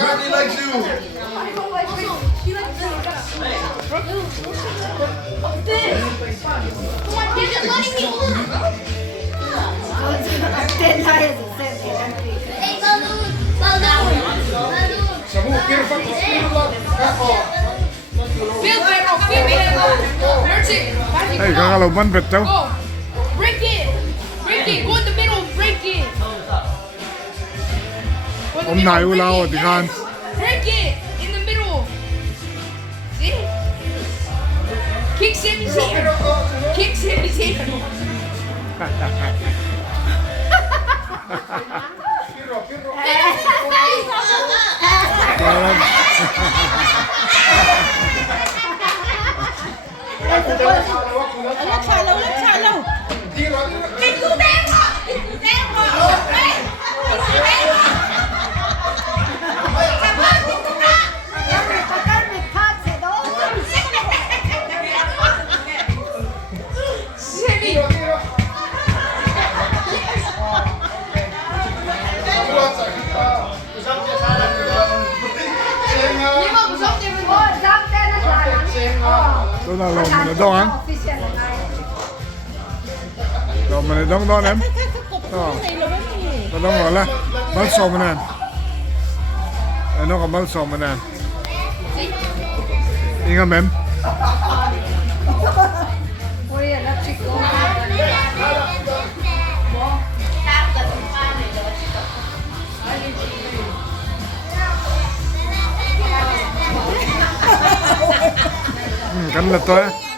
He likes you. Hey, kakalaman betul. Break it! Break it! Go in the middle, break it! Om này u lao thì khan. Break it! In the middle! See? Kick Sammy's hair! Kick Sammy's hair! Đó là lồng mình đông anh. Lồng mình đông đó em. Nó đông rồi là bắt sầu mình ăn. Nó còn bắt sầu mình ăn. Inga em. Cắn lật thôi.